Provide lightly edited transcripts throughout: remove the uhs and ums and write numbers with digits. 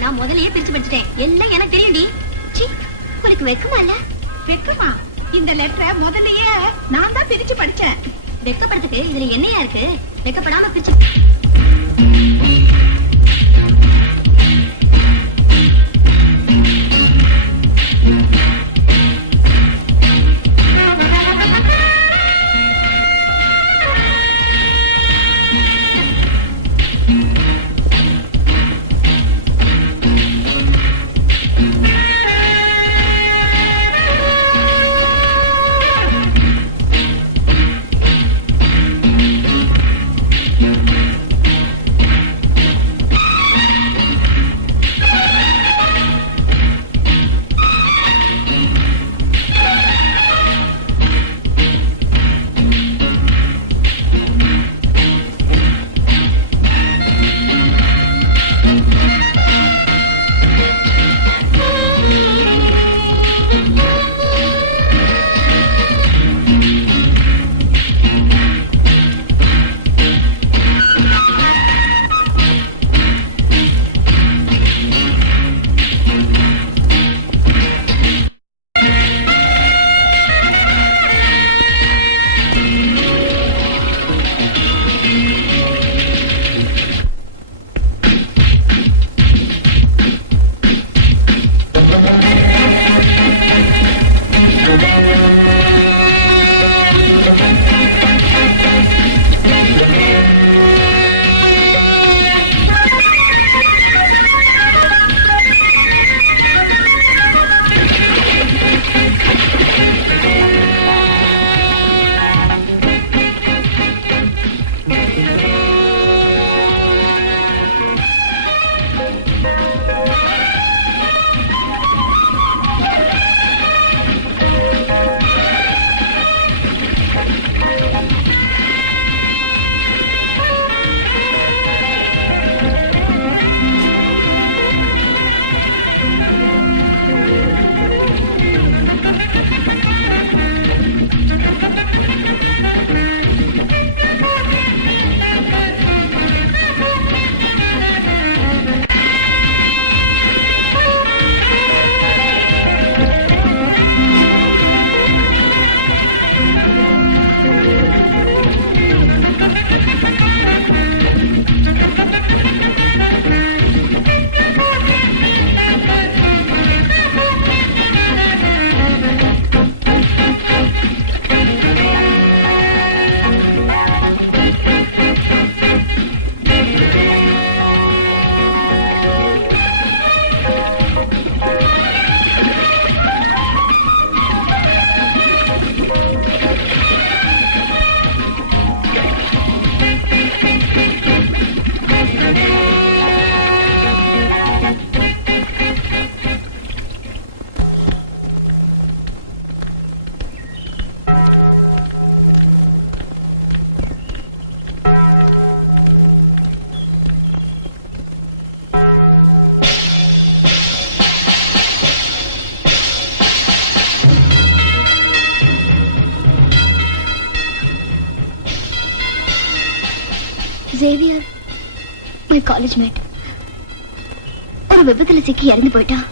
நான் முதல்லயே பிரிச்சு படிச்சிட்டேன். எல்லாம் எனக்கு தெரியும்டி. சீ, உனக்கு வெக்கமா இல்ல? வெக்கமா? இந்த லெட்டரை முதல்லயே நான் தான் பிரிச்சு படிச்சேன். வெக்கப்படுறதுக்கு இதுல என்னையா இருக்கு? வெக்கப்படாம பிரிச்சு Xavier, my college mate, ஒரு விபத்துல சிக்கி இறந்து போயிட்டான்.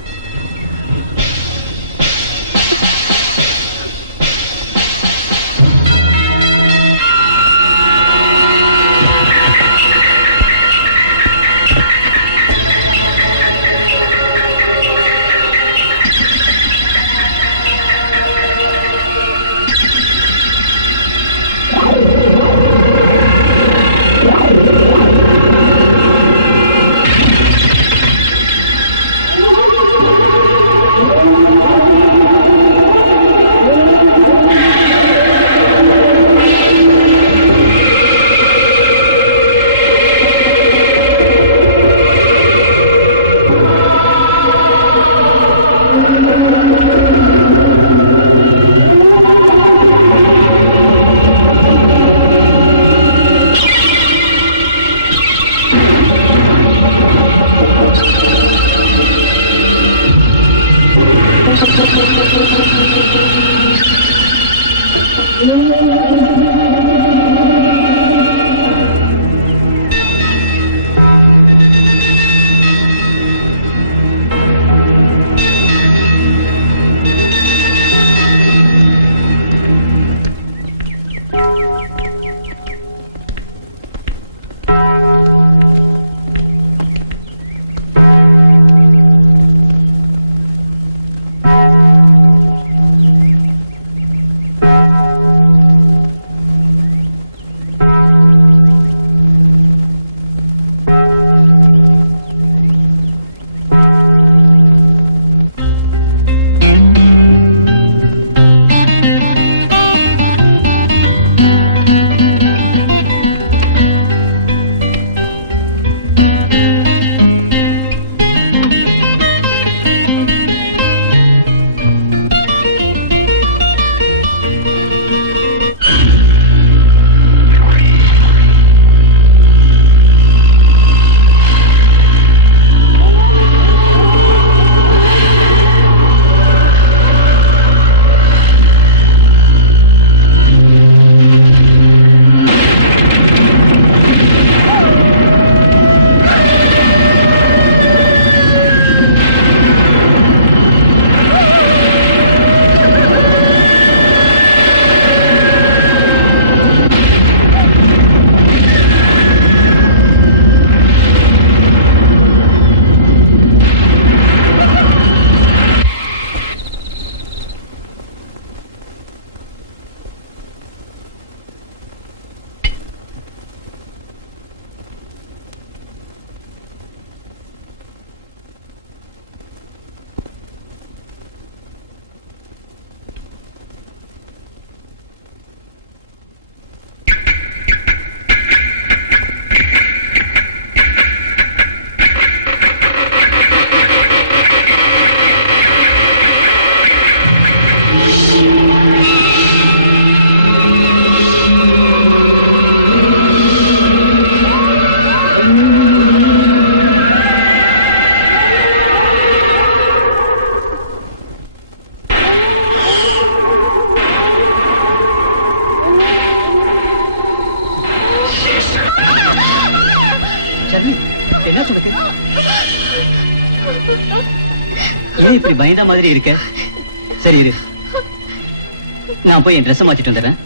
ஷர்லி, என்ன சொல்லுங்க? ஏன் இப்படி பயந்த மாதிரி இருக்க? சரி இரு, நான் போய் என் ட்ரெஸ் மாத்திட்டு வந்துடுறேன்.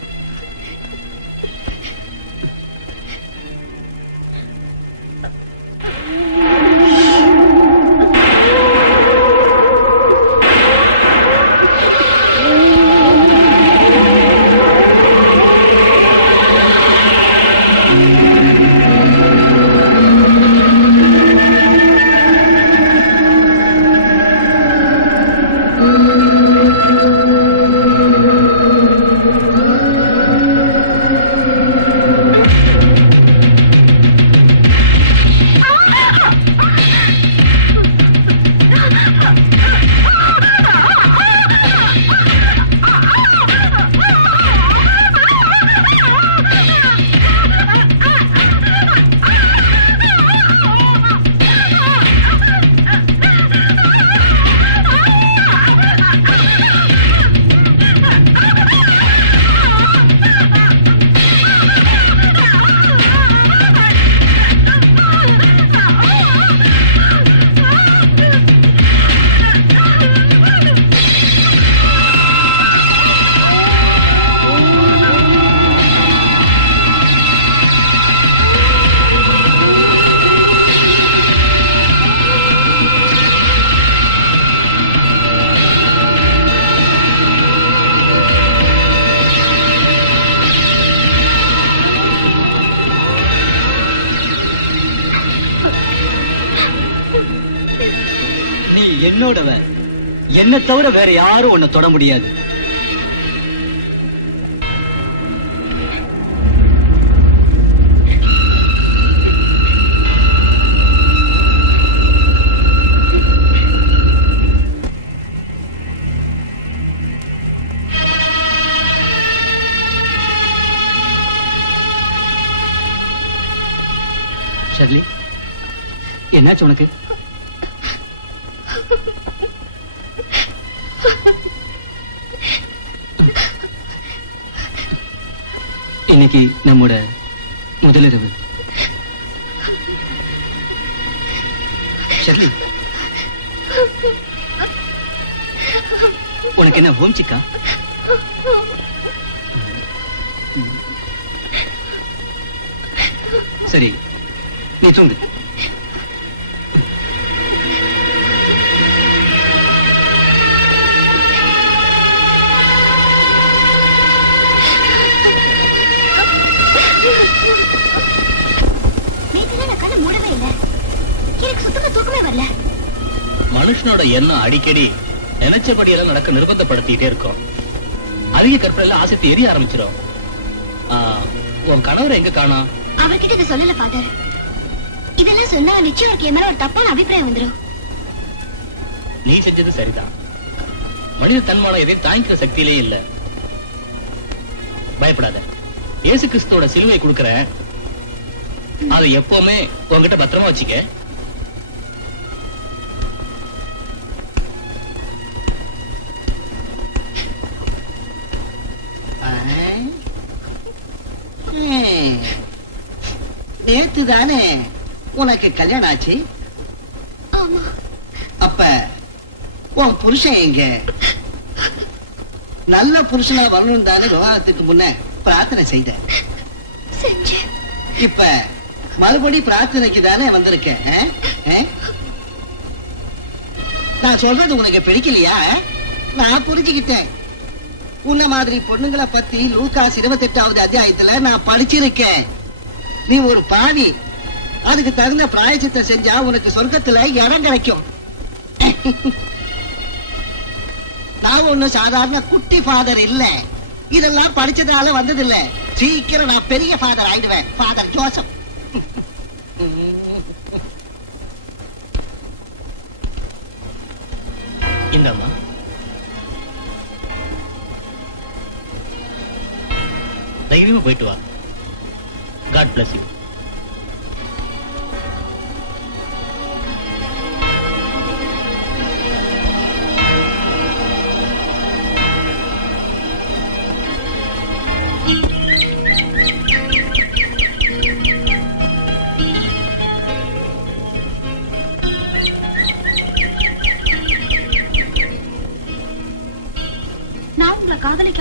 என்னோடவன், என்ன தவிர வேற யாரும் உன்னை தொட முடியாது. ஷர்லி, என்னாச்சு உனக்கு? இன்னைக்கு நம்மோட முதலிரவு. ஷர்லி, உனக்கு என்ன ஹோம் சிக்கா? சரி, நீ தூங்கு. மனுஷனோட எண்ணம் அடிக்கடி நினைச்சபடி எல்லாம் நடக்க நிர்பந்தப்படுத்திட்டே இருக்கும். அதிக கற்பனையில ஆசைத்து எரிய ஆரம்பிச்சிடும். உன் கணவர் எங்க காணோம்? அவர்கிட்ட இதை சொல்லல ஃபாதர். இதெல்லாம் சொன்னா நிச்சயம் அவருக்கு என் மேல ஒரு தப்பான அபிப்பிராயம் வந்துடும். நீ செஞ்சது சரிதான். மனித தன்மானம் எதையும் தாங்கிக்கிற சக்தியிலே இல்ல. பயப்படாத. இயேசு கிறிஸ்துவோட சிலுவை கொடுக்கறேன், அதை எப்பவுமே உன்கிட்ட பத்திரமா வச்சுக்க. நேத்து தானே உனக்கு கல்யாணம் ஆச்சு? ஆமா. அப்ப உன் புருஷன் எங்க? நல்ல புருஷனா வரணும் தானே விவாகத்துக்கு முன்ன பிரார்த்தனை செய்த. இப்ப மறுபடி பிரார்த்தனைக்கு தானே வந்திருக்கேன். நான் சொல்றது உனக்கு பிடிக்கலையா? நான் புரிஞ்சுக்கிட்டேன். உன்ன மாதிரி பொண்ணுங்களை பத்தி லூகாஸ் 28வது அத்தியாயத்துல நான் படிச்சிருக்கேன். நீ ஒரு பாவி. அதுக்கு தகுந்த பிராயச்சித்தை செஞ்சா உனக்கு சொர்க்கத்துல இடம் கிடைக்கும். நான் ஒண்ணு சாதாரண குட்டி ஃபாதர் இல்ல. இதெல்லாம் படிச்சதால வந்தது இல்ல. சீக்கிரம் நான் பெரிய ஃபாதர் ஆயிடுவேன். Father Joseph. இந்தம்மா, தைரியமா போயிட்டு வா. God bless you.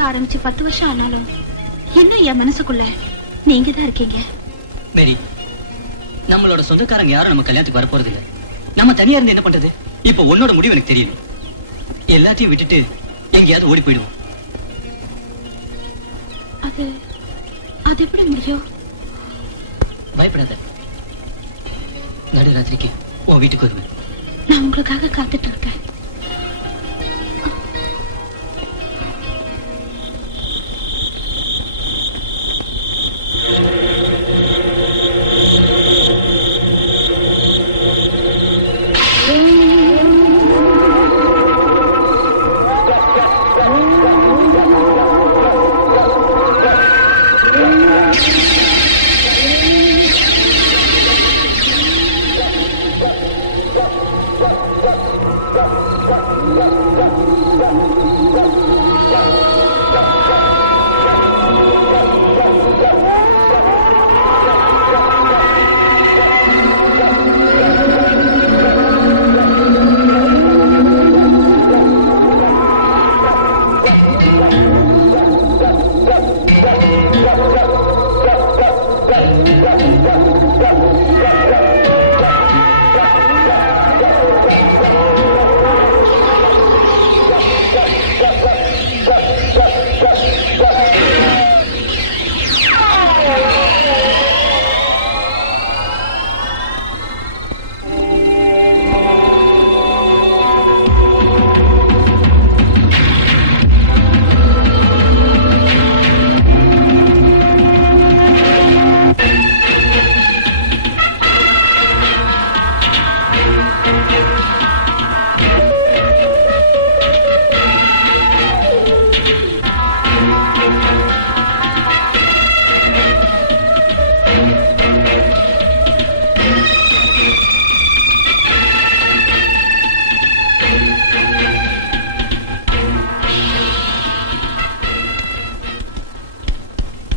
ஆரம்பிச்சு 10 வருஷம் ஆனாலும் இன்னும் என் மனசுக்குள்ள நீங்க தான் இருக்கீங்க. மேரி, நம்மளோட சொந்தக்காரங்க யாரும் நம்ம கல்யாணத்துக்கு வரப்போறது இல்ல. நம்ம தனியா இருந்து என்ன பண்றது? இப்ப உன்னோட முடிவு எனக்கு தெரியல. எல்லாத்தையும் விட்டுட்டு எங்கேயாவது ஓடி போயிடுவோம். அது அது எப்படி முடியும்? பயப்படாத. நடுராத்திரிக்கு உன் வீட்டுக்கு வருவேன். நான் உங்களுக்காக காத்துட்டு இருக்கேன்.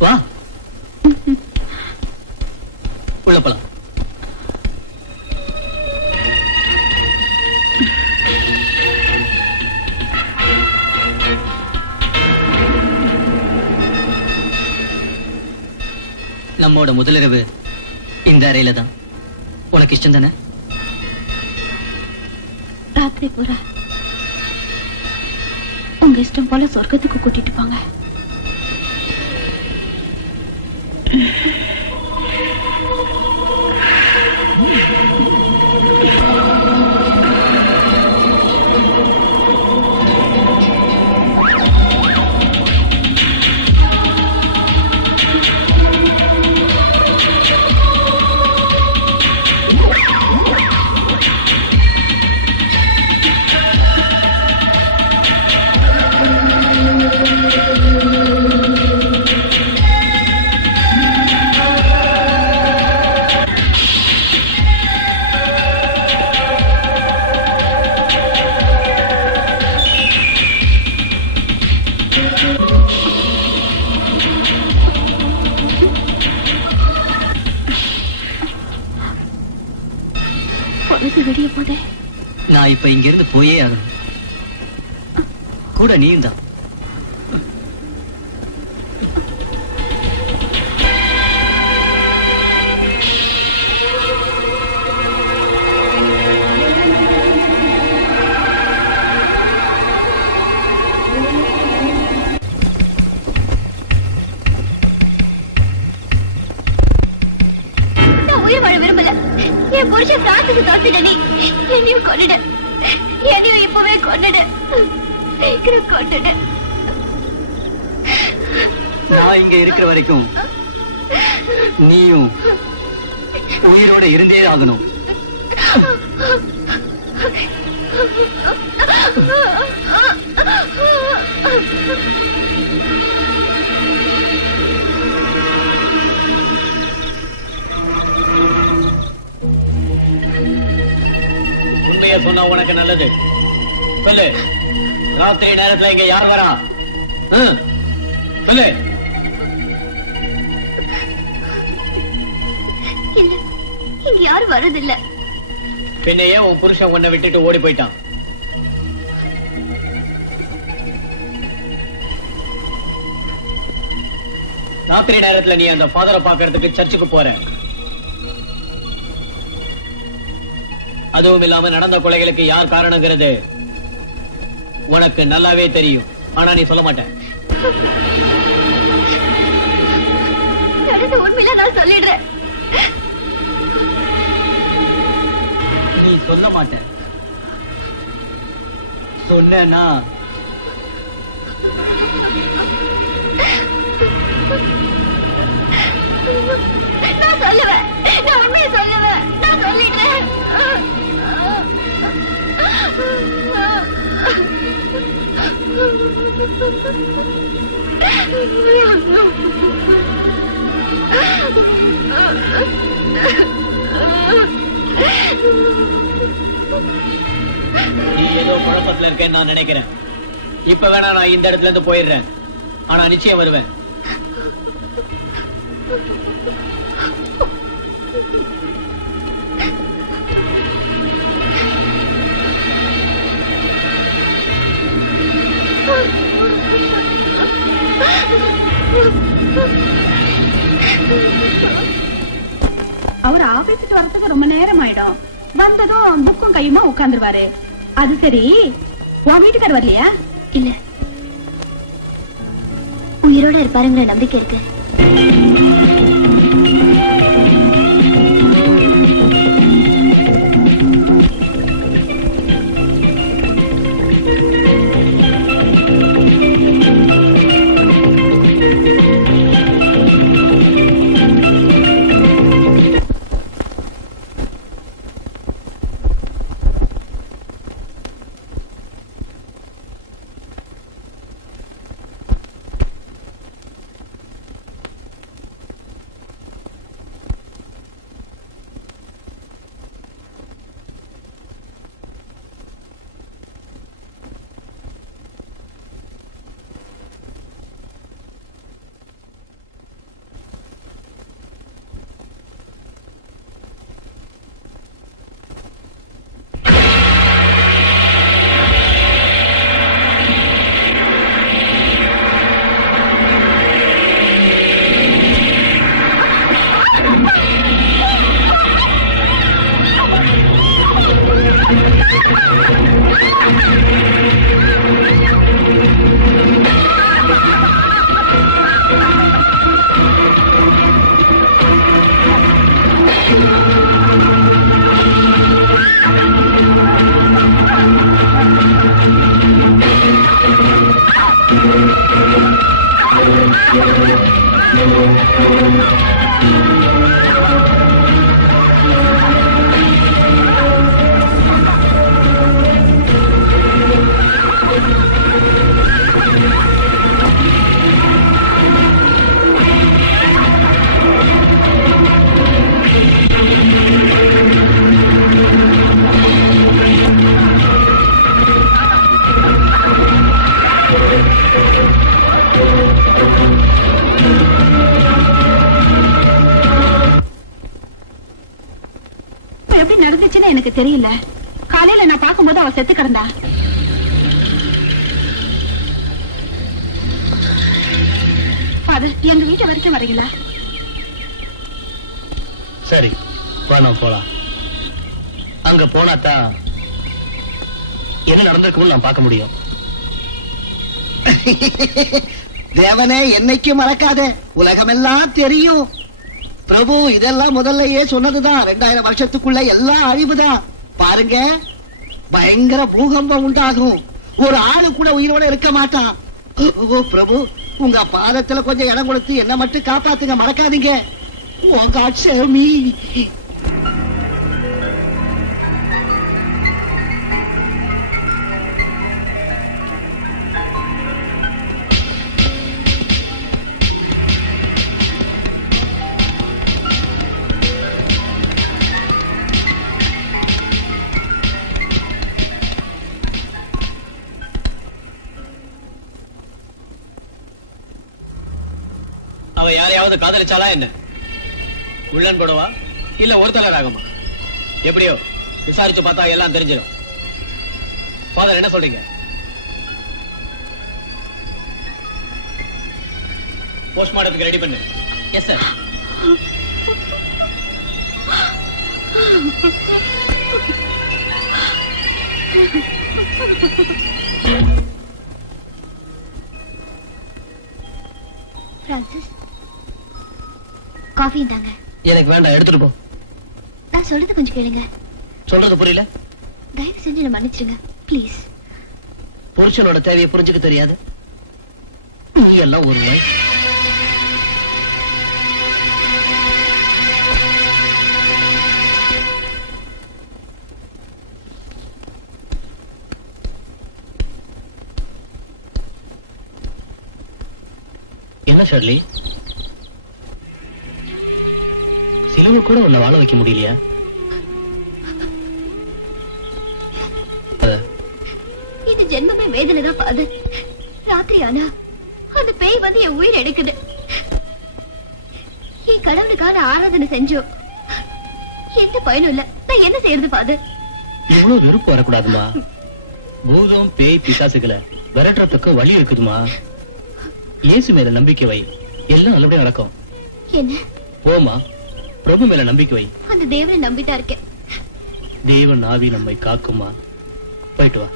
வா, உள்ள போலாம். நம்மோட முதலிரவு இந்த அறையில தான். உனக்கு இஷ்டம் தானே? ராத்திரி பூரா உங்க இஷ்டம் போல சொர்க்கத்துக்கு கூட்டிட்டு போங்க. விடிய போதே நான் இப்ப இங்க இருந்து போயே ஆகணும். கூட நீயும் தான். உயிர் வாழ விரும்பல. என் புருஷன் பிரான்சுக்கு தோத்துட்ட. நீ என்னையும் கொன்னுட. என்னையும் இப்பவே கொன்னுட. சீக்கிரம் கொன்னுட. நான் இங்க இருக்கிற வரைக்கும் நீயும் உயிரோட இருந்தே ஆகணும். உண்மையை சொன்னா உனக்கு நல்லது. சொல்லு, ராத்திரி நேரத்துல இங்க யார் வரா? சொல்லு. இல்ல, இங்க யாரும் வரதில்ல. பின்னையே உன் புருஷன் உன்னை விட்டுட்டு ஓடி போயிட்டான். ராத்திரி நேரத்துல நீ அந்த ஃபாதரை பாக்குறதுக்கு சர்ச்சுக்கு போற. அதுவும் இல்லாம நடந்த கொலைகளுக்கு யார் காரணங்கிறது உனக்கு நல்லாவே தெரியும். ஆனா நீ சொல்ல மாட்ட. நடந்த உண்மையில நான் சொல்லிடுறேன். நீ சொல்ல மாட்ட. சொன்னா நான் சொல்லுவேன். நான் உண்மையை சொல்லுவேன். நான் சொல்லிடுறேன். நீ ஏதோ குழப்பத்துல இருக்கேன்னு நான் நினைக்கிறேன். இப்ப வேணா நான் இந்த இடத்துல இருந்து போயிடுறேன். ஆனா நிச்சயம் வருவேன். அவர் ஆபீஸுக்கு வரதுக்கு ரொம்ப நேரம் ஆயிடும். வந்ததும் புக்கும் கையுமா உட்கார்ந்துருவாரு. அது சரி, உன் வீட்டுக்கார் வரலையா? இல்ல, உயிரோட இருப்பாருங்கிற நம்பிக்கை இருக்கு. எப்படி நடந்துச்சுன்னு எனக்கு தெரியல. காலையில நான் பார்க்கும்போது அவ செத்து கிடந்தா. ஃபாதர், எங்க வீட்டு வரைக்கும் வரீங்களா? சரி, வேணாம் போலாம். அங்க போனாதான் என்ன நடந்திருக்கும்னு நான் பார்க்க முடியும். தேவனே, என்னைக்கும் மறக்காத. உலகமெல்லாம் தெரியும். பிரபு இதெல்லாம் முதல்லயே சொன்னதுதான். 2000 வருஷத்துக்குள்ள எல்லாம் அழிவுதான். பாருங்க, பயங்கர பூகம்பம் உண்டாகும். ஒரு ஆளு கூட உயிரோட இருக்க மாட்டான். ஓ பிரபு, உங்க பாதத்துல கொஞ்சம் இடம் கொடுத்து என்ன மட்டும் காப்பாத்துங்க, மறக்காதீங்க. உங்க அட்சமி. அவ யாரையாவது காதலிச்சாலா என்ன? உள்ளன் போடவா இல்ல ஒருத்தல ராகமா? எப்படியோ விசாரிச்சு பார்த்தா எல்லாம் தெரிஞ்சிடும். ஃபாதர், என்ன சொல்றீங்க? போஸ்ட்மார்ட்டத்துக்கு ரெடி பண்ணு. Yes sir. பிரான்சிஸ், காஃபி தாங்க. எனக்கு வேண்டாம், எடுத்துட்டு போ. நான் சொல்றது கொஞ்சம் கேளுங்க. சொல்றது புரியல? தயவு செஞ்சு என்ன மன்னிச்சிடுங்க ப்ளீஸ். புருஷனோட தேவையை புரிஞ்சுக்க தெரியாது நீ எல்லாம் ஒரு நாய். என்ன ஷர்லி, சிலுவை கூட உன்னை வாழ வைக்க முடியலையா? இது ஜென்மமே வேதனை தான் பாது. ராத்திரி ஆனா அந்த பேய் வந்து என் உயிர் எடுக்குது. என் கடவுளுக்கான ஆராதனை செஞ்சோம், எந்த பயனும் இல்ல. நான் என்ன செய்யறது பாது? இவ்வளவு வெறுப்பு வரக்கூடாதுமா. பூதம் பேய் பிசாசுகளை விரட்டுறதுக்கு வழி இருக்குதுமா. இயேசு மேல நம்பிக்கை வை, எல்லாம் நல்லபடியா நடக்கும். என்ன? போமா, பிரபு மேல நம்பிக்கை வை. அந்த தேவனை நம்பிட்டா இருக்கேன். தேவன் ஆவி நம்மை காக்குமா. போயிட்டு வா.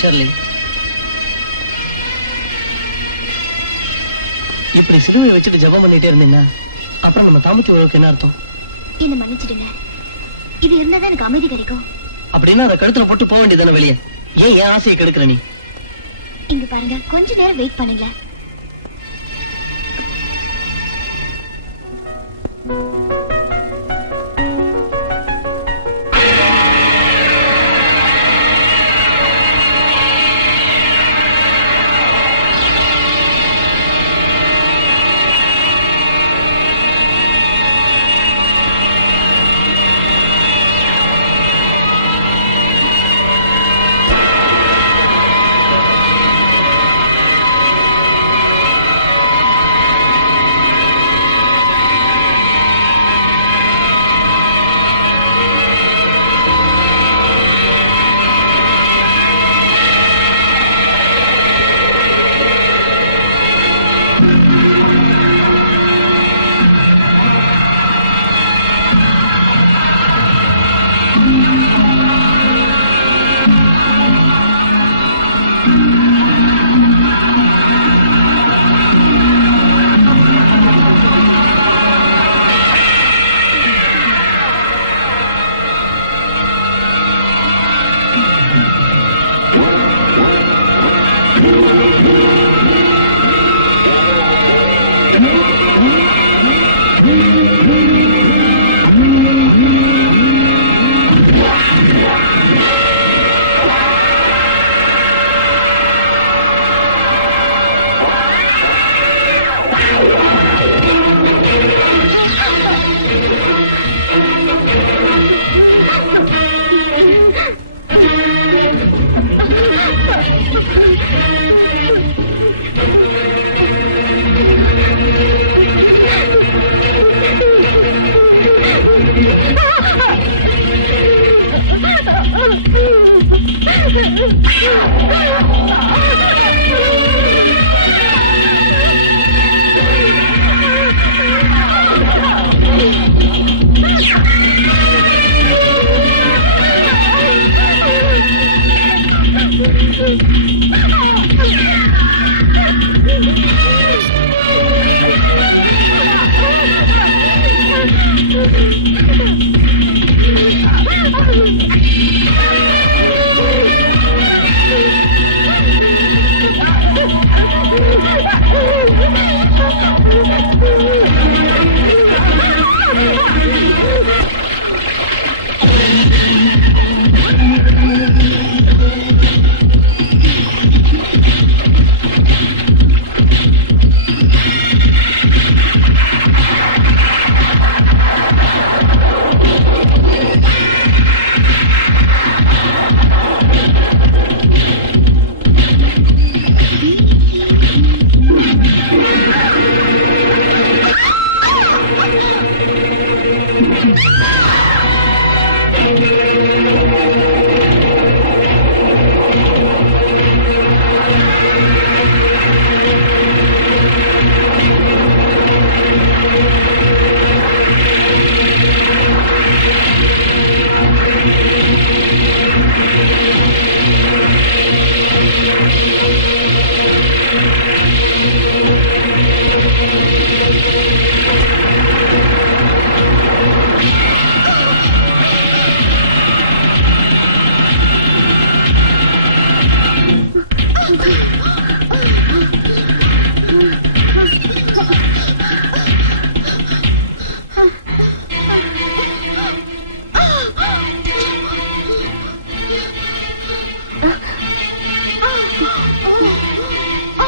ஷர்லி, இப்படி சிலுவை வச்சுட்டு ஜெபம் பண்ணிட்டே இருந்தீங்கன்னா அப்புறம் நம்ம தாமத்தி உறவுக்கு என்ன அர்த்தம்? என்ன மன்னிச்சிடுங்க. இது இருந்தாதான் எனக்கு அமைதி கிடைக்கும். அப்படின்னா அதை கழுத்துல போட்டு போக வேண்டியதானே வெளியே. ஏன் என் ஆசையை கெடுக்கிற நீ? இங்க பாருங்க, கொஞ்ச நேரம் வெயிட் பண்ணுங்க.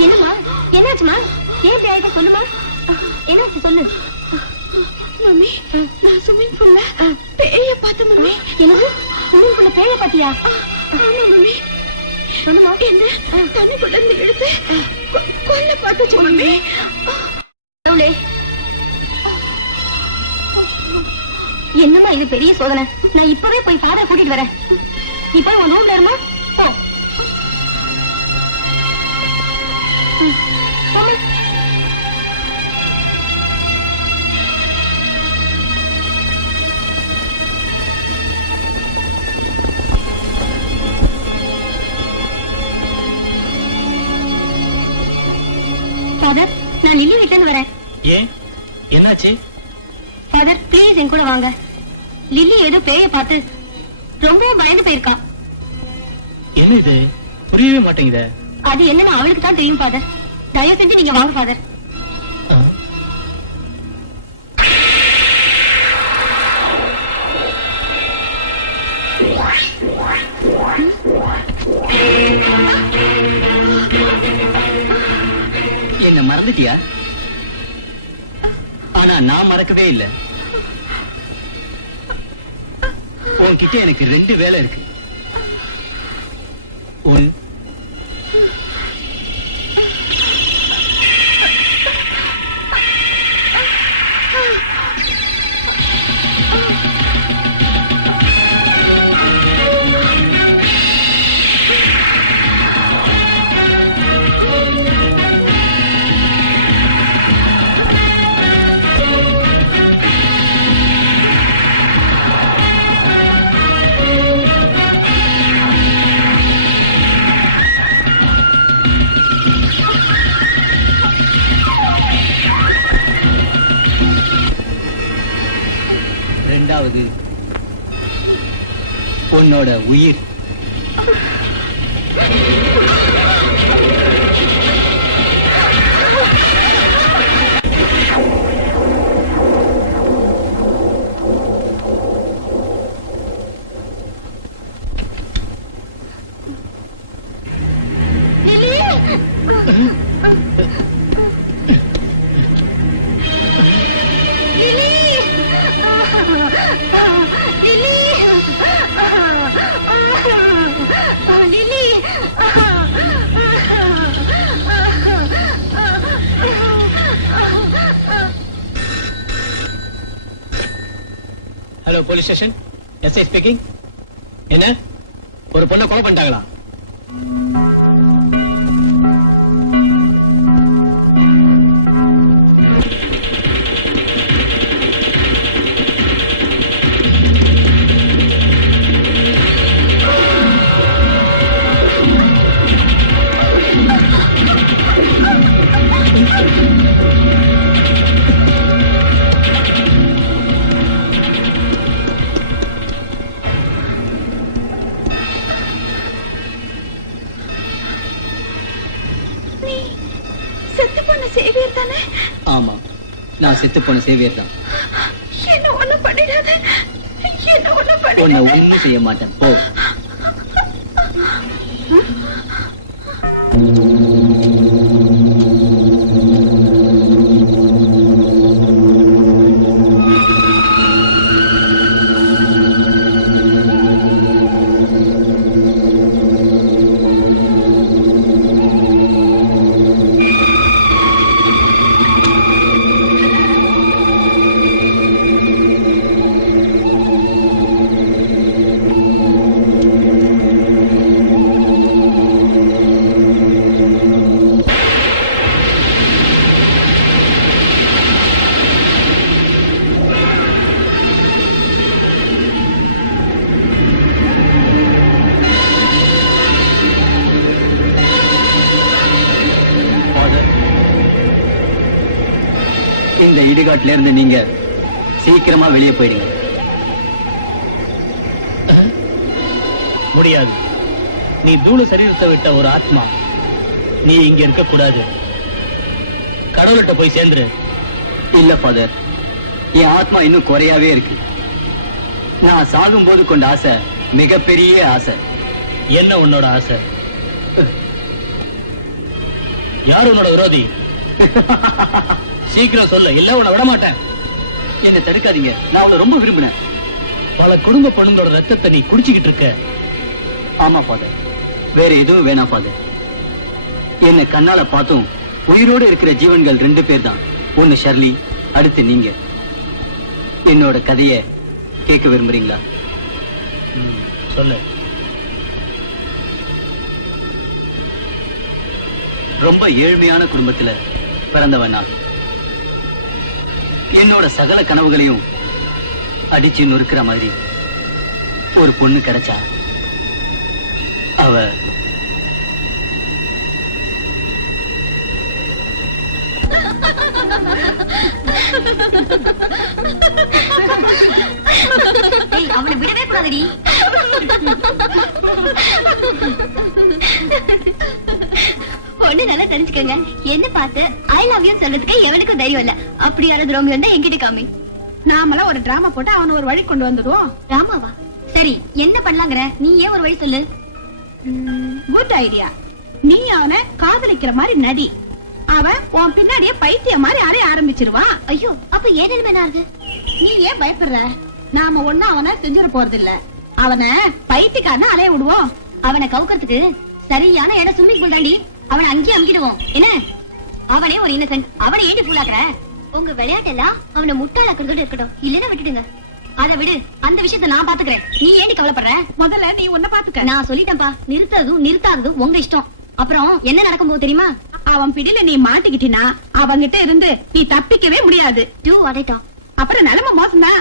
என்னம்மா என்னாச்சுமா ஏன் பேய்க்க சொல்லுமா என்னாச்சு சொல்லு மம்மி நான் ஸ்விமிங் பூல்ல பேய பார்த்தேன் மம்மி. என்னது ஸ்விமிங் பூல்ல பேய பாத்தியா ஆமா மம்மி. சொல்லுமா என்ன தண்ணிக்குள்ள இருந்து எடுத்து கொல்ல பார்த்துச்சு மம்மி. கடவுளே, என்னம்மா இது பெரிய சோதனை. நான் இப்பவே போய் ஃபாதரை கூட்டிட்டு வரேன். நீ போய் உன் ரூம்ல இருமா போ. போம்மா. ஃபாதர், நான் லில்லி வீட்டுல இருந்து வரேன். ஏன் என்னாச்சு? ஃபாதர் ப்ளீஸ் என் கூட வாங்க. லில்லி ஏதோ பேய பார்த்து ரொம்பவும் பயந்து போயிருக்கா. என்ன இது புரியவே மாட்டேங்குதே. அது என்னன்னு அவளுக்கு தான் தெரியும் ஃபாதர். தயவு செஞ்சு நீங்க வாங்க ஃபாதர். என்ன மறந்துட்டியா? ஆனா நான் மறக்கவே இல்லை. உன்கிட்ட எனக்கு 2 வேலை இருக்கு. ஒன் ரெண்டாவது உன்னோட உயிர். Hello police station, SI speaking. என்ன, ஒரு பொண்ணை கொலை பண்ணிட்டாங்களா? நீ செத்து போன சேவியர் தானே? ஆமா, நான் செத்து போன சேவியர் தான். என்ன ஒண்ணு பண்ணிடாத, என்ன ஒண்ணு உன்னை பண்ணிடாத. ஒண்ணும் செய்ய மாட்டேன், போ. இந்த இடுகாட்டுல இருந்து நீங்க சீக்கிரமா வெளியே போயிடுங்க. முடியாது. நீ தூள சரீரத்தை விட்ட ஒரு ஆத்மா, நீ இங்க இருக்க கூடாது. கடவுள்கிட்ட போய் சேர்ந்துரு. இல்ல ஃபாதர், என் ஆத்மா இன்னும் குறையாவே இருக்கு. நான் சாகும்போது கொண்ட ஆசை மிகப்பெரிய ஆசை. என்ன உன்னோட ஆசை? யார் உன்னோட விரோதி? சீக்கிரம் சொல்லு, இல்ல உன்னை விட மாட்டேன். என்னை தடுக்காதீங்க, நான் அவளை ரொம்ப விரும்பினேன். பல குடும்ப பொண்ணுங்களோட ரத்தத்தை நீ குடிச்சுக்கிட்டு இருக்க. ஆமா ஃபாதர், வேற எதுவும் வேணாம் ஃபாதர். என்னை கண்ணால பார்த்தும் உயிரோடு இருக்கிற ஜீவன்கள் 2 பேர் தான். ஒன்னு ஷர்லி, அடுத்து நீங்க. என்னோட கதைய கேட்க விரும்புறீங்களா? சொல்லு. ரொம்ப ஏழ்மையான குடும்பத்துல பிறந்தவன் நான். என்னோட சகல கனவுகளையும் அடிச்சு நொறுக்கிற மாதிரி ஒரு பொண்ணு கிடைச்சா. அவ அவனை விடவே கூடாதடி. ஒண்ணு நல்லா தெரிஞ்சுக்கங்க, என்ன பார்த்து ஐ லவ் யூ சொல்றதுக்கு எவனுக்கும் தைரியம் இல்ல. அப்படி யாராவது ரோமியோ இருந்தா என்கிட்ட காமி. நாமெல்லாம் ஒரு டிராமா போட்டு அவனை ஒரு வழி கொண்டு வந்துடுவோம். ராமாவா? சரி, என்ன பண்ணலாங்கிற? நீ ஏன் ஒரு வழி சொல்லு. Good idea. நீ அவனை காதலிக்கிற மாதிரி நடி. அவன் உன் பின்னாடியே பைத்திய மாதிரி அறைய ஆரம்பிச்சிருவான். ஐயோ, அப்ப ஏன் நிலைமை என்ன ஆகுது? நீ ஏன் பயப்படுற? நாம ஒண்ணும் அவனை செஞ்சிட போறது இல்ல. அவனை பைத்தியக்காரன அலைய விடுவோம். அவனை கவுக்கிறதுக்கு சரியான இடம் ஸ்விம்மிங் பூல் தாண்டி. அவனை அங்கேயே அங்கிடுவோம். என்ன, அவனே ஒரு இன்னசென்ட், அவனை ஏண்டி ஃபுல்லாக்குற? உங்க விளையாட்டெல்லாம் அவனை முட்டாளாக்குறதோட இருக்கட்டும், இல்லன்னா விட்டுடுங்க. அதை விடு, அந்த விஷயத்த நான் பாத்துக்கிறேன். நீ ஏண்டி கவலைப்படுற? முதல்ல நீ உன்ன பாத்துக்க. நான் சொல்லிட்டேன்பா, நிறுத்ததும் நிறுத்தாததும் உங்க இஷ்டம். அப்புறம் என்ன நடக்கும் போது தெரியுமா? அவன் பிடியில நீ மாட்டிக்கிட்டினா அவங்கிட்ட இருந்து நீ தப்பிக்கவே முடியாது. டூ அடைட்டோம். அப்புறம் நிலைமை மோசம்தான்.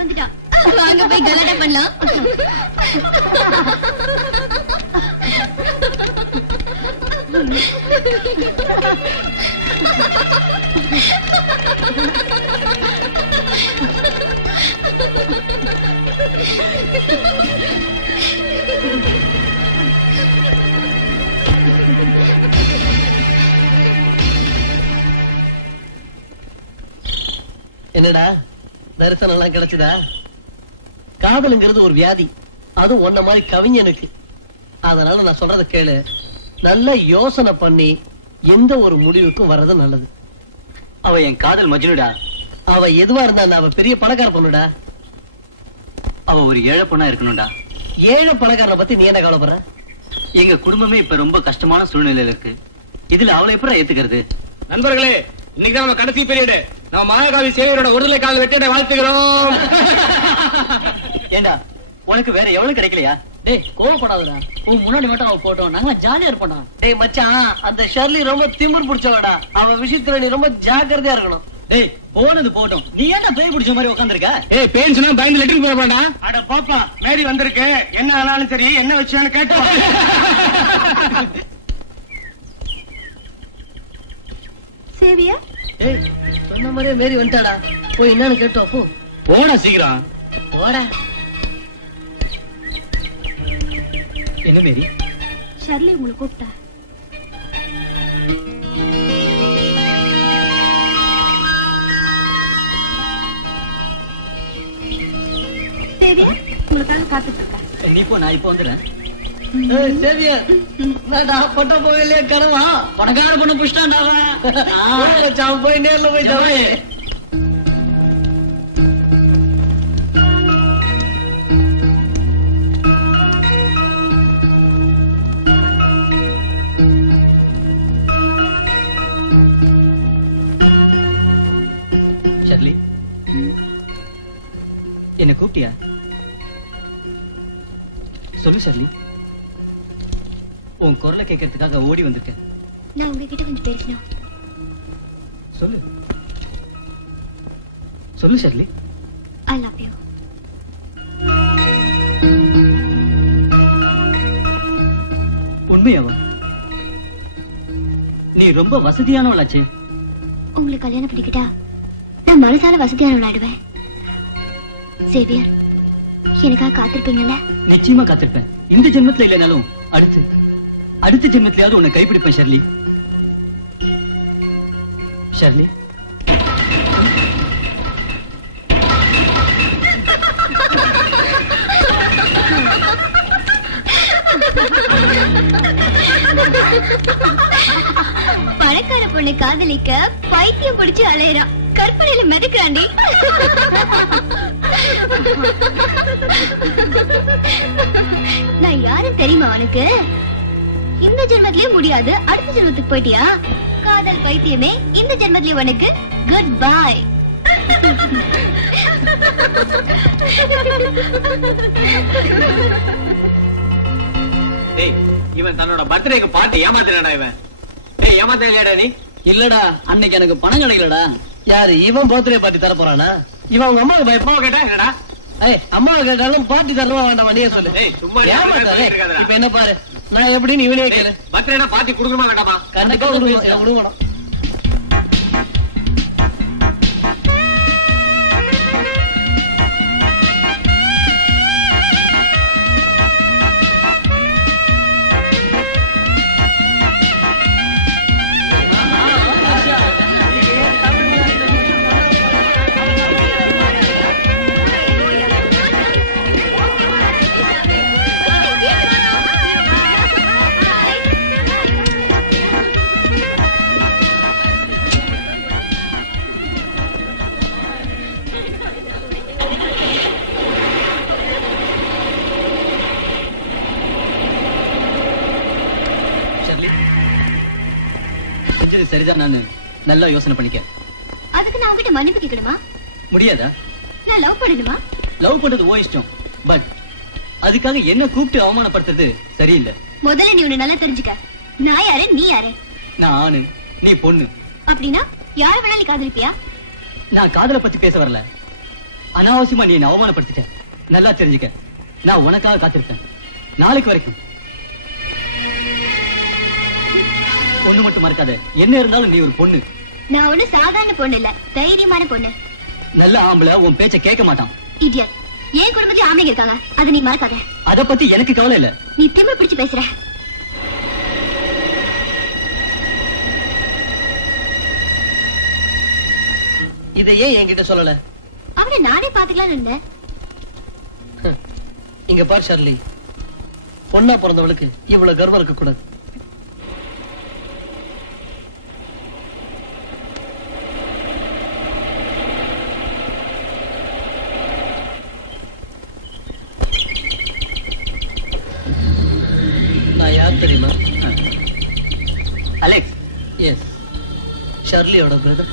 வந்துட்டான். வாங்க போய் கலாட்டா பண்ணலாம். என்னடா தரிசனம் எல்லாம் கிடைச்சதா? காதலுங்கிறது ஒரு வியாதி, அதுவும் ஒன்ன மாதிரி கவிஞனுக்கு. அதனால நான் சொல்றத கேளு, நல்ல யோசனை பண்ணி எந்த ஒரு முடிவுக்கும் வர்றது நல்லது. அவ என் காதல் மஜ்னுடா. அவ எதுவா இருந்தா அவ பெரிய பணக்கார பொண்ணுடா. அவ ஒரு ஏழை பொண்ணா இருக்கணும்டா. ஏழை பணக்காரனை பத்தி நீ என்ன கவலைப்படுற? எங்க குடும்பமே இப்ப ரொம்ப கஷ்டமான சூழ்நிலையில இருக்கு. இதுல அவளை எப்படி ஏத்துக்கிறது? நண்பர்களே, இன்னைக்கு நம்ம கடைசி பீரியட். நம்ம மகாகாவி சேவையோட விடுதலை கால வெற்றியை வாழ்த்துகிறோம். ஏண்டா உனக்கு வேற எவ்வளவு கிடைக்கலையா? டேய் கோவப்படாதடா, உன் முன்னாடி மட்டும் அவ போட்டோம், நாங்க ஜாலியா இருப்போம்டா. டேய் மச்சான், அந்த ஷர்லி ரொம்ப திமிர் பிடிச்சவடா. அவ விஷயத்துல நீ ரொம்ப ஜாக்கிரதையா இருக்கணும். டேய் போனது போட்டோம், நீ ஏன்டா பேய் பிடிச்ச மாதிரி உட்கார்ந்திருக்க? ஏய் பேன் சொன்னா பயந்து லெட்டர் போட வேண்டா. அட பாப்பா, மேரி வந்திருக்கு. என்ன ஆனாலும் சரி, என்ன வச்சான்னு கேட்டோம். சேவியர், ஏய், சொன்ன மாதிரியே மேரி வந்துட்டாடா. போய் என்னன்னு கேட்டு அப்போ போன சீக்கிரம். போடா. என்ன மேரி? ஷர்லி உங்களை கூப்பிட்டா. சேவியர், உங்களுக்காக காத்துட்டு இருக்கேன். நீ போ, நான் இப்போ வந்துடுறேன். ஏய் சேவியர், நான்டா பட்ட போகலையே கனவா? பணக்கார பொண்ணு புஷ்டாண்டா போய் மச்சான், போய் நேர்ல போய் ஜாவே. ஷர்லி, என்ன கூப்பிட்டியா? சொல்லு ஷர்லி. உன் குரலை கேட்கறதுக்காக ஓடி வந்திருக்கேன். நான் உங்ககிட்ட கொஞ்சம் பேசணும். சொல்லு சொல்லு ஷர்லி. I love you. உண்மையாவா? நீ ரொம்ப வசதியானவளாச்சே. உங்களுக்கு கல்யாணம் பண்ணிக்கிட்டா நான் மனசால வசதியானவளாடுவேன். சேவியர், எனக்காக காத்திருப்பீங்கல்ல? நிச்சயமா காத்திருப்பேன். இந்த ஜென்மத்துல இல்லைனாலும் அடுத்த ஜென்மத்திலேயாவது உன்னை கைப்பிடிப்பேன் ஷர்லி. ஷர்லி, பணக்கார பொண்ணை காதலிக்க பைத்தியம் பிடிச்சு அலையறான். கற்பனையில மிதக்கிறாண்டி. நான் யாரும் தெரியுமா உனக்கு? இந்த ஜென்மத்திலயே முடியாது, அடுத்த ஜென்மத்துக்கு போயிட்டியா? காதல் பைத்தியமே, இந்த ஜென்மத்திலயே உனக்கு குட் பை. டேய், இவன் தன்னோட பர்த்டேக்கு பார்ட்டி ஏமாத்துறானா இவன்? டேய், ஏமாத்தலையாடா நீ? இல்லடா, அன்னைக்கு எனக்கு பணம் கிடைக்கலடா. யாரு இவன் பர்த்டே பார்ட்டி தர போறானா? இவன் உங்க அம்மாவுக்கு பயப்பா. அம்மாவை கேட்டா என்னடா? ஏய், அம்மாவை கேட்டாலும் பார்ட்டி தரவா வேண்டாமா நீயே சொல்லு. டேய், சும்மா ஏமாத்தாதே. இருக்காதடா. இப்ப என்ன பாரு, நான் எப்படின்னு இவனே கேளு. பர்த்டேனா பார்ட்டி கொடுக்கணுமா வேண்டாமா? கண்டிப்பா விடுவோம். ஷர்லி, செஞ்சது சரிதான். நான் நல்லா யோசனை பண்ணிக்க. அதுக்கு நான் உங்ககிட்ட மன்னிப்பு கேட்கணுமா? முடியாதா? நான் லவ் பண்ணணுமா? லவ் பண்றது ஓ இஷ்டம். பட் அதுக்காக என்ன கூப்பிட்டு அவமானப்படுத்துறது சரியில்லை. முதல்ல நீ உன்னை நல்லா தெரிஞ்சுக்க. நான் யாரு, நீ யாரு? நான் ஆணு, நீ பொண்ணு. அப்படின்னா யார வேணா நீ காதலிப்பியா? நான் காதலை பத்தி பேச வரல. அனாவசியமா நீ என்ன அவமானப்படுத்திட்ட. நல்லா தெரிஞ்சுக்க, நான் உனக்காக காத்திருப்பேன் நாளைக்கு வரைக்கும். ஒண்ணு மட்டும் மறக்காத, என்ன இருந்தாலும் நீ ஒரு பொண்ணு. நான் ஒண்ணு சாதாரண பொண்ணு இல்ல, தைரியமான பொண்ணு. நல்ல ஆம்பளை உன் பேச்ச கேட்க மாட்டான். இடியட். என் குடும்பத்துல ஆம்பளைங்க இருக்காங்க, அதை நீ மறக்காத. அத பத்தி எனக்கு கவலை இல்ல. நீ திமிர் பிடிச்சு பேசுற. இதை ஏன் என்கிட்ட சொல்லல? அவனை நானே பாத்துக்கலாம்னு இருந்தேன். இங்க பார் ஷர்லி, பொண்ணா பிறந்தவளுக்கு இவ்வளவு கர்வம் இருக்க கூடாது. நான் யார் தெரியுமா? அலெக்ஸ், ஷர்லியோட பிரதர்.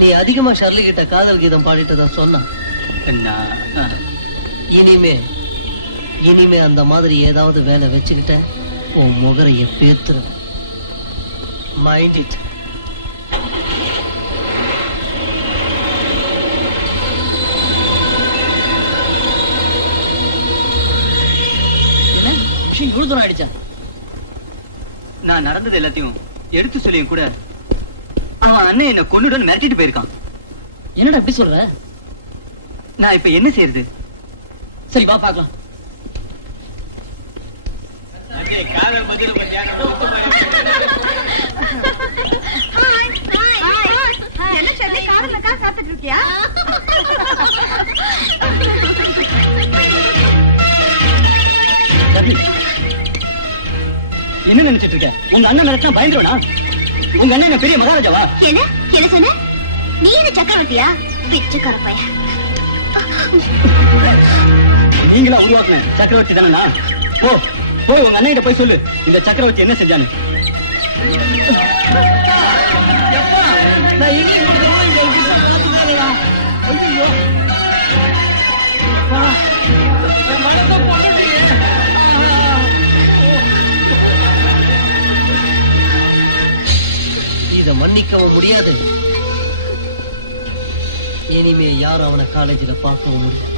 நீ அதிகமா ஷர்லி கிட்ட காதல் கீதம் பாடிட்டதா சொன்னா. நான் இனிமே அந்த மாதிரி ஏதாவது வேலை வச்சுக்கிட்ட உன் முகரைய பேத்துரு. Mind it. என்ன விஷயம் இவ்வளவு தூரம் ஆயிடுச்சா? நான் நடந்தது எல்லாத்தையும் எடுத்து சொல்லியும் கூட அவன் அண்ணன் என்ன கொன்னுடன் மிரட்டிட்டு போயிருக்கான். என்னடா எப்படி சொல்ற? நான் இப்ப என்ன செய்யறது? சரி வா பார்க்கலாம். காதல் மதியில பத்தியா என்ன சொல்லி காதலுக்கா காத்துட்டு இருக்கியா? ரவி, என்ன நினைச்சிட்டு இருக்க? உங்க அண்ணன் மிரட்டினா பயந்துருவனா? உங்க அண்ணன் என்ன பெரிய மகாராஜாவா? என்ன என்ன சொன்ன? நீ என்ன சக்கரவர்த்தியா? பிச்சைக்கார பையன். நீங்களா உருவாக்குன சக்கரவர்த்தி தானே? போய் உங்க அண்ணன் கிட்ட போய் சொல்லு இந்த சக்கரவர்த்தி என்ன செஞ்சானு. இத மன்னிக்கவும் முடியாது. இனிமே யாரும் அவனை காலேஜ்ல பார்க்கவும் முடியாது.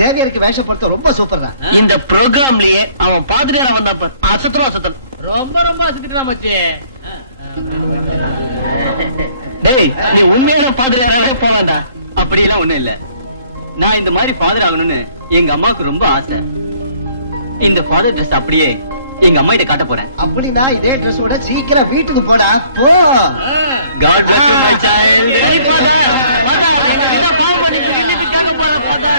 சேவியருக்கு வேஷம் பொறுத்த ரொம்ப சூப்பர் தான். இந்த ப்ரோக்ராம்லயே அவன் பாதிரியாரா வந்தப்ப அசத்தல் ரொம்ப ரொம்ப அசத்திட்டு மச்சி. டேய், நீ உண்மையான பாதிரியாராவே போலாம்டா. அப்படியெல்லாம் ஒண்ணும் இல்ல. நான் இந்த மாதிரி ஃபாதர் ஆகணும்னு எங்க அம்மாவுக்கு ரொம்ப ஆசை. இந்த ஃபாதர் ட்ரெஸ் அப்படியே எங்க அம்மா கிட்ட காட்ட போறேன். அப்படின்னா இதே ட்ரெஸ்ஸோட சீக்கிரம் வீட்டுக்கு போடா. போ. God bless you, my child. சரி, father. Father, எங்க வீட்டை பாவம் பண்ணிட்டு வீட்டுக்கு கேட்க போறேன், father.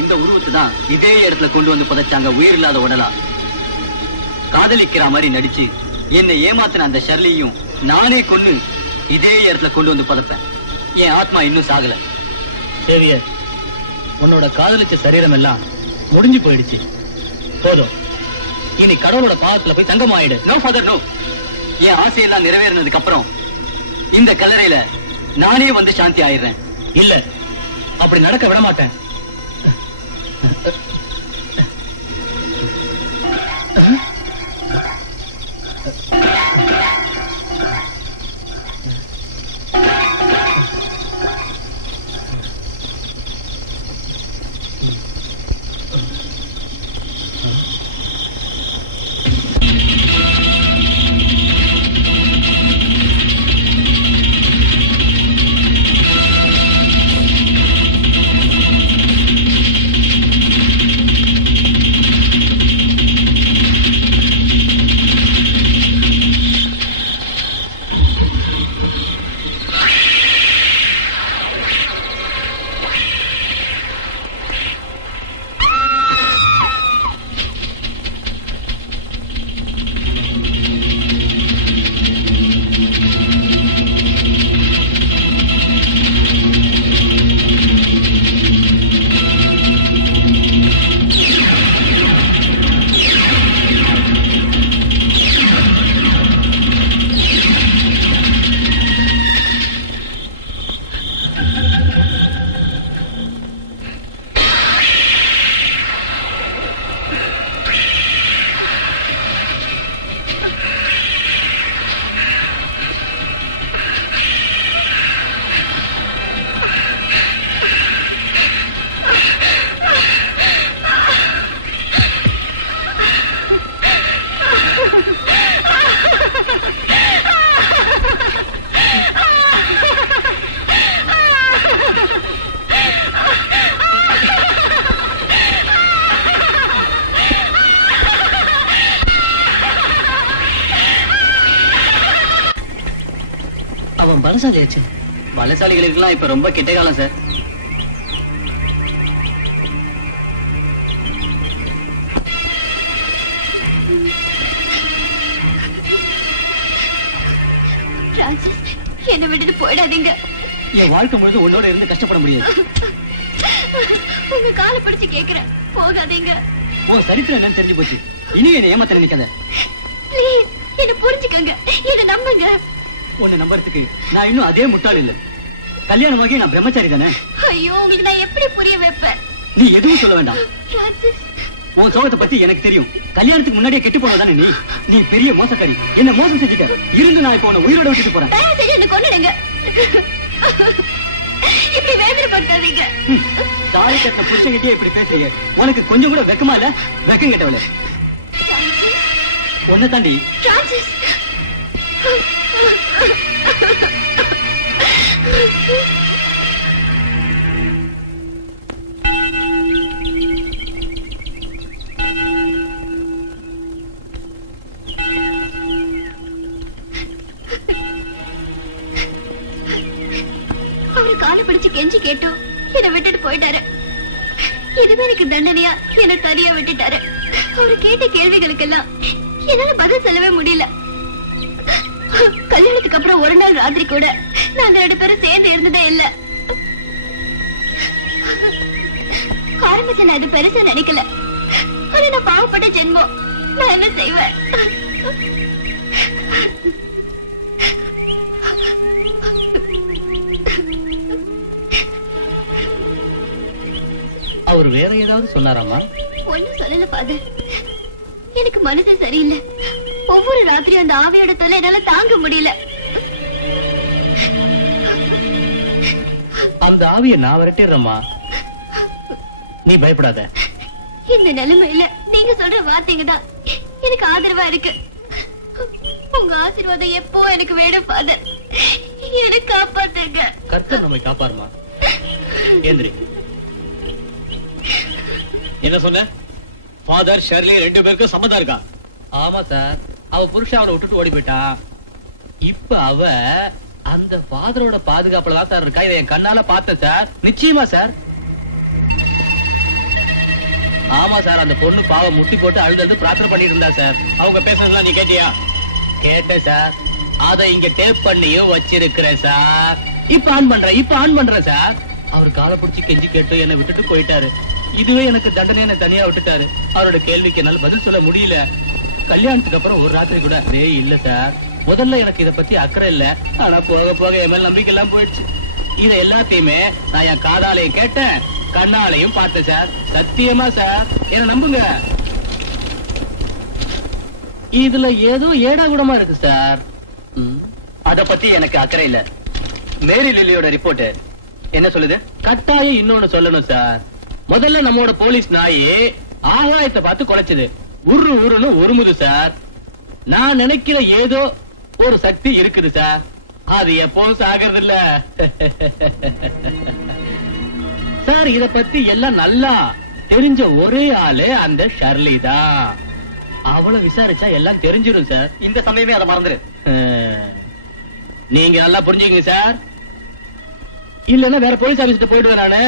இந்த உருவத்தை தான் இதே இடத்துல கொண்டு வந்து புதைச்சாங்க உயிர் இல்லாத உடலா. காதலிக்கிற மாதிரி நடிச்சு என்னை ஏமாத்தின அந்த ஷர்லியும் நானே கொன்னு இதே இடத்துல கொண்டு வந்து புதைப்பேன். என் ஆத்மா இன்னும் சாகல. சேவியர், உன்னோட காதலிச்ச சரீரம் எல்லாம் முடிஞ்சு போயிடுச்சு. போதும், இனி கடவுளோட பாவத்துல போய் தங்கமாயிடு. No father, no. என் ஆசையெல்லாம் நிறைவேறினதுக்கு அப்புறம் இந்த கல்லறையில நானே வந்து சாந்தி ஆயிடுறேன். இல்ல, அப்படி நடக்க விட மாட்டேன். அவன் பலசாலியாச்சு. பலசாலிகளுக்கெல்லாம் இப்ப ரொம்ப கெட்ட காலம் சார். பிரான்சிஸ், என்னை விட்டுட்டு போயிடாதீங்க. என் வாழ்க்கை முழுது உன்னோட இருந்து கஷ்டப்பட முடியாது. உங்க காலை பிடிச்சு கேக்குறேன், போகாதீங்க. உன் சரித்திரம் என்னன்னு தெரிஞ்சு போச்சு. இனி என்னை ஏமாத்த நினைக்காத. ப்ளீஸ், என்ன புரிஞ்சுக்கங்க, இதை நம்புங்க. உன்னை நம்புறதுக்கு நான் இன்னும் அதே முட்டாள் இல்ல. கல்யாணமாகி நான் பிரம்மச்சாரி தானே. ஐயோ, உங்களுக்கு நான் எப்படி புரிய வைப்பேன்? நீ எதுவும் சொல்ல வேண்டாம். பிரான்சிஸ், உன் சோகத்தை பத்தி எனக்கு தெரியும். கல்யாணத்துக்கு முன்னாடியே கெட்டு போனதானே நீ. நீ பெரிய மோசக்காரி. என்ன மோசம் செஞ்சுக்க இருந்து நான் இப்போ உன்னை உயிரோட விட்டுட்டு போறேன். தயவு செஞ்சு என்ன கொன்னுடுங்க. இப்படி வேதனைப்படுத்தாதீங்க. தாலி கட்டின புருஷன்கிட்டயே இப்படி பேசுறீங்க. உனக்கு கொஞ்சம் கூட வெக்கமா இல்ல? வெக்கம் கேட்டவளே. உன்னை தாண்டி. பிரான்சிஸ், அவரு காலை பிடிச்சு கெஞ்சி கேட்டோம், என்னை விட்டுட்டு போயிட்டாரு. இதுவே எனக்கு தண்டனையா என்ன தனியா விட்டுட்டாரு. அவரு கேட்ட கேள்விகளுக்கெல்லாம் என்னால பதில் சொல்லவே முடியல. கல்யாணத்துக்கு அப்புறம் ஒரு நாள் ராத்திரி கூட நாங்க 2 பேரும் சேர்ந்து இருந்ததே இல்ல. ஆரம்பிச்சு நான் இது பெருசா நினைக்கல. ஆனா நான் பாவப்பட்ட ஜென்மம். நான் என்ன செய்வேன்? அவர் வேற ஏதாவது சொன்னாராமா? ஒண்ணும் சொல்லல ஃபாதர். எனக்கு மனசு சரியில்லை. ஒவ்வொரு ராத்திரியும் அந்த ஆவியோட தொல்லை என்னால தாங்க முடியல. அந்த ஆவியை நான் விரட்டிடுறேம்மா, நீ பயப்படாத. இந்த நிலைமையில நீங்க சொல்ற வார்த்தைங்க தான் எனக்கு ஆதரவா இருக்கு. உங்க ஆசீர்வாதம் எப்போ எனக்கு வேணும் ஃபாதர். எனக்கு காப்பாத்துங்க. கர்த்தர் நம்மை காப்பாருமா. ஏந்திரி. என்ன சொன்ன? ஃபாதர் ஷெர்லி 2 பேருக்கும் சம்மதம் இருக்கா? ஆமா சார், அவ புருஷன் அவனை விட்டுட்டு ஓடி போயிட்டான். இப்ப அவ அந்த ஃபாதரோட பாதுகாப்புல தான் சார் இருக்கா. இதை என் கண்ணால பார்த்தேன் சார். நிச்சயமா சார். ஆமா சார், அந்த பொண்ணு பாவம் முட்டி போட்டு அழுது பிரார்த்தனை பண்ணிட்டு இருந்தா சார். அவங்க பேசுறதுலாம் நீ கேட்டியா? கேட்டேன் சார். அதை இங்க டேப் பண்ணியும் வச்சிருக்கிறேன் சார். இப்ப ஆன் பண்றேன் சார். அவர் காலை பிடிச்சி கெஞ்சி கேட்டு என்னை விட்டுட்டு போயிட்டாரு. இதுவே எனக்கு தண்டனை, என்ன தனியா விட்டுட்டாரு. அவரோட கேள்விக்கு என்னால பதில் சொல்ல முடியல. கல்யாணத்துக்கு அப்புறம் ஒரு ராத்திரி கூட இல்ல சார். முதல்ல எனக்கு இத பத்தி அக்கறை இல்ல. ஆனா போக போக என் மேல நம்பிக்கை எல்லாம் போயிடுச்சு. இத எல்லாத்தையுமே நான் என் காதாலையும் கேட்டேன், கண்ணாலையும் பார்த்தேன் சார். சத்தியமா சார், என்ன நம்புங்க. இதுல ஏதோ ஏடா கூடமா இருக்கு சார். அத பத்தி எனக்கு அக்கறை இல்ல. மேரி லில்லியோட ரிப்போர்ட் என்ன சொல்லுது? கட்டாயம் இன்னொன்னு சொல்லணும் சார். முதல்ல நம்மோட போலீஸ் நாயே ஆகாயத்தை பார்த்து குலைச்சது. உருன்னு உருமுது சார். நான் நினைக்கிற ஏதோ ஒரு சக்தி இருக்குது சார். அது எப்போதும் சாகிறது இல்ல சார். இத பத்தி எல்லாம் நல்லா தெரிஞ்ச ஒரே ஆளு அந்த ஷர்லி தான். அவளை விசாரிச்சா எல்லாம் தெரிஞ்சிடும் சார். இந்த சமயமே அதை மறந்துரு. நீங்க நல்லா புரிஞ்சுக்கங்க சார். இல்லன்னா வேற போலீஸ் ஆபீஸ்க்கு போயிடுவேன் நானு.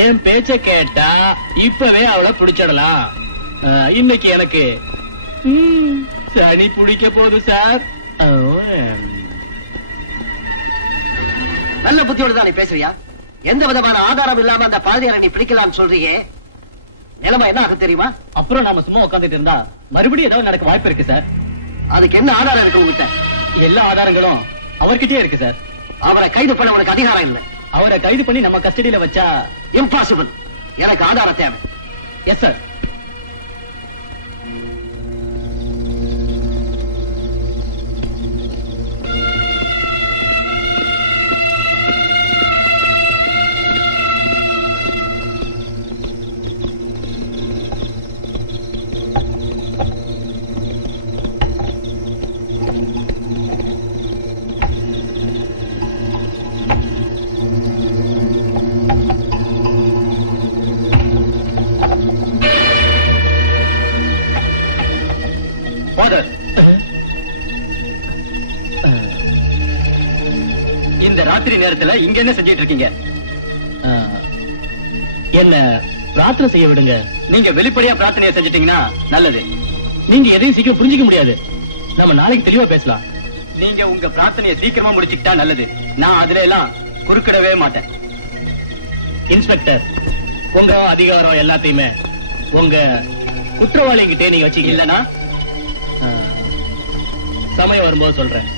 என் பேச்ச கேட்டா இப்பவே அவளை பிடிச்சிடலாம். இன்னைக்கு எனக்கு சனி பிடிக்க போகுது சார். நல்ல புத்தியோடு தான் நீ பேசுறியா? எந்த விதமான ஆதாரம் இல்லாம அந்த பாதியாரை நீ பிடிக்கலாம்னு சொல்றியே, நிலைமை என்ன ஆகும் தெரியுமா? அப்புறம் நாம சும்மா உட்காந்துட்டு இருந்தா மறுபடியும் ஏதாவது நடக்க வாய்ப்பு இருக்கு சார். அதுக்கு என்ன ஆதாரம் இருக்கு உங்ககிட்ட? எல்லா ஆதாரங்களும் அவர்கிட்டயே இருக்கு சார். அவரை கைது பண்ண உனக்கு அதிகாரம் இல்லை. அவரை கைது பண்ணி நம்ம கஸ்டடியில வச்சா இம்பாசிபிள். எனக்கு ஆதாரம் தேவை. Yes sir. ஃபாதர், இந்த ராத்திரி நேரத்துல இங்க என்ன செஞ்சிட்டு இருக்கீங்க? என்ன பிரார்த்தனை செய்ய விடுங்க. நீங்க வெளிப்படையா பிரார்த்தனையை செஞ்சிட்டீங்கன்னா நல்லது. நீங்க எதையும் சீக்கிரம் புரிஞ்சுக்க முடியாது. நம்ம நாளைக்கு தெளிவா பேசலாம். நீங்க உங்க பிரார்த்தனையை சீக்கிரமா முடிச்சுக்கிட்டா நல்லது. நான் அதுல எல்லாம் குறுக்கிடவே மாட்டேன். இன்ஸ்பெக்டர், உங்க அதிகாரம் எல்லாத்தையுமே உங்க குற்றவாளிங்கிட்டே நீங்க வச்சுக்க. இல்லனா சமயம் வரும்போது சொல்றேன்.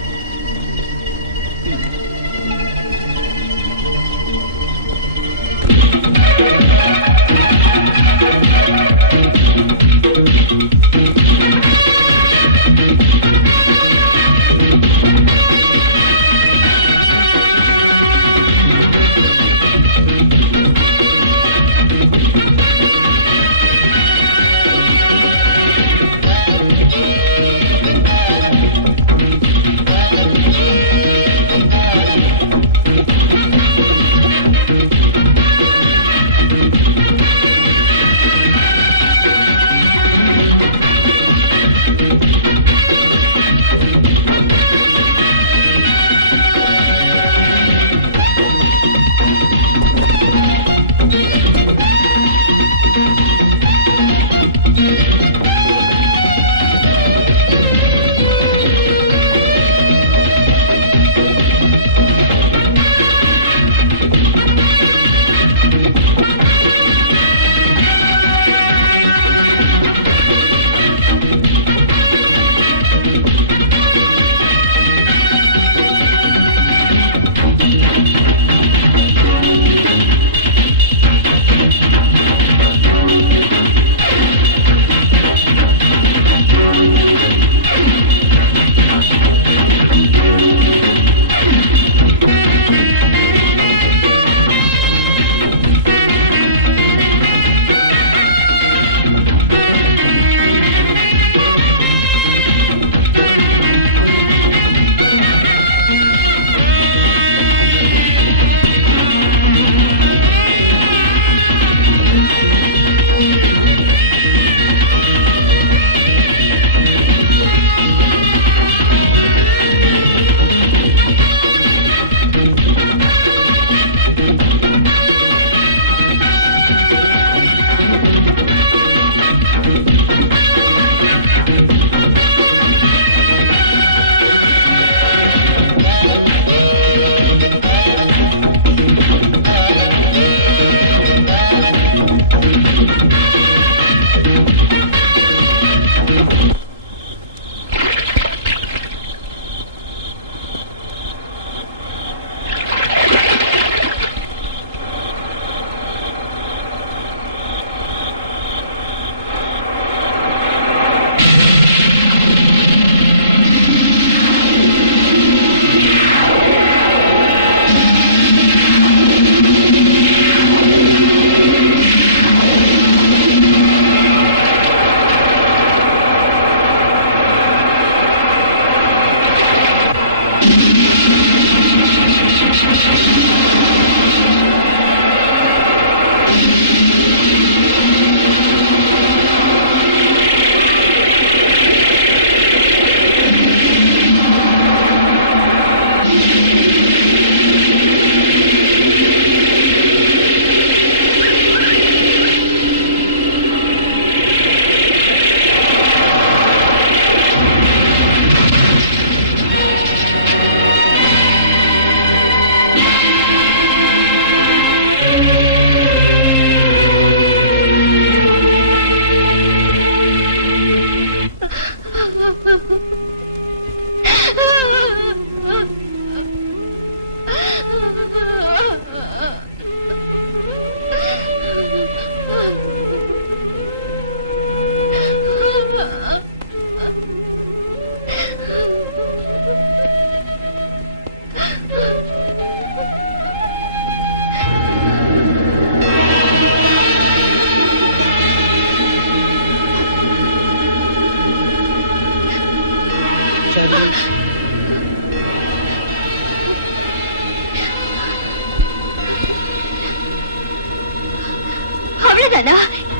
அவ்வளவுதானா?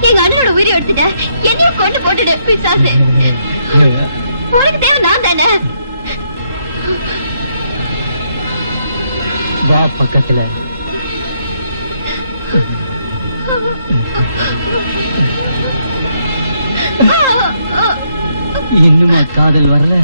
எங்க அண்ணனோட உயிரை எடுத்துட்ட, என்னையும் கொண்டு போட்டுடு பிசாசு. வா பக்கத்துல. இன்னுமா காதல் வரல?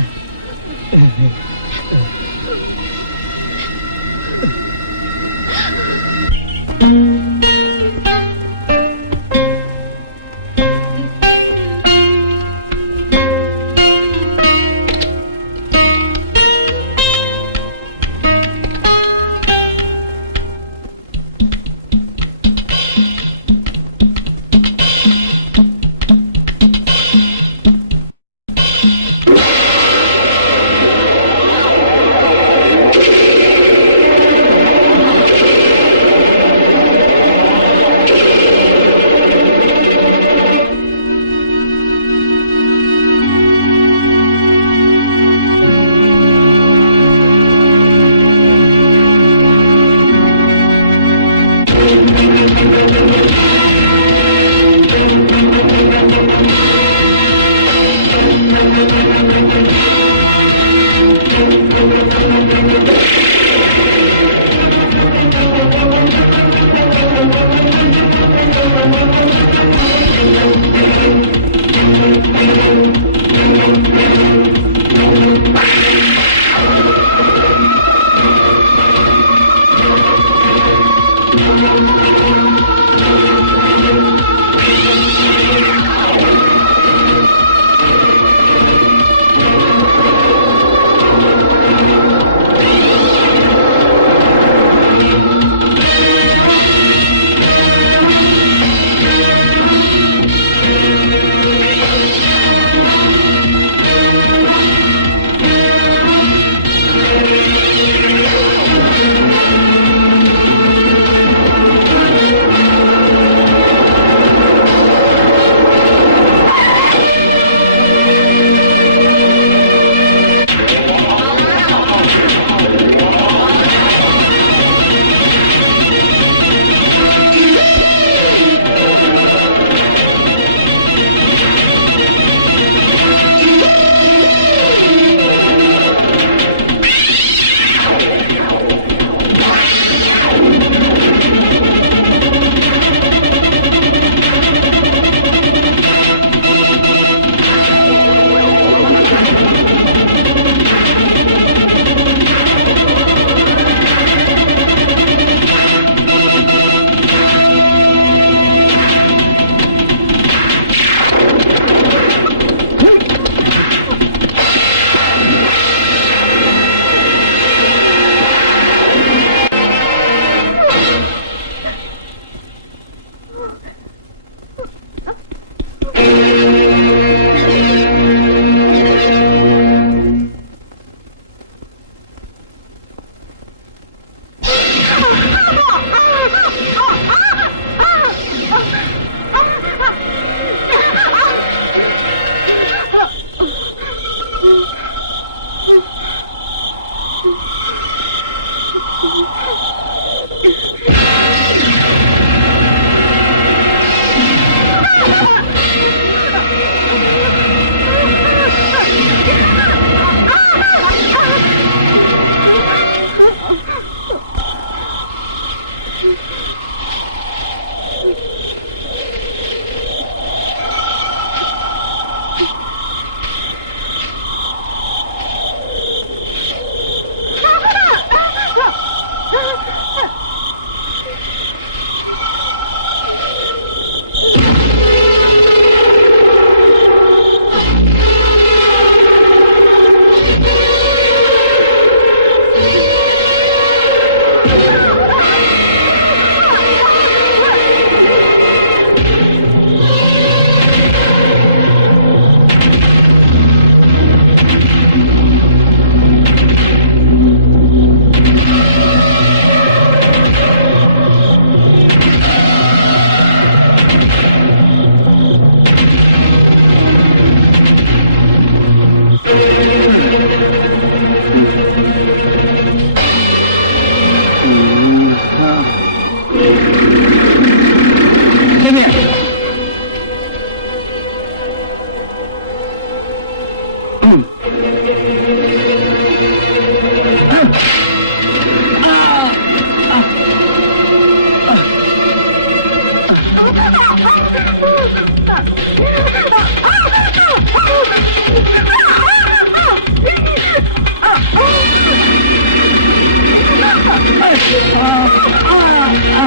ஆ.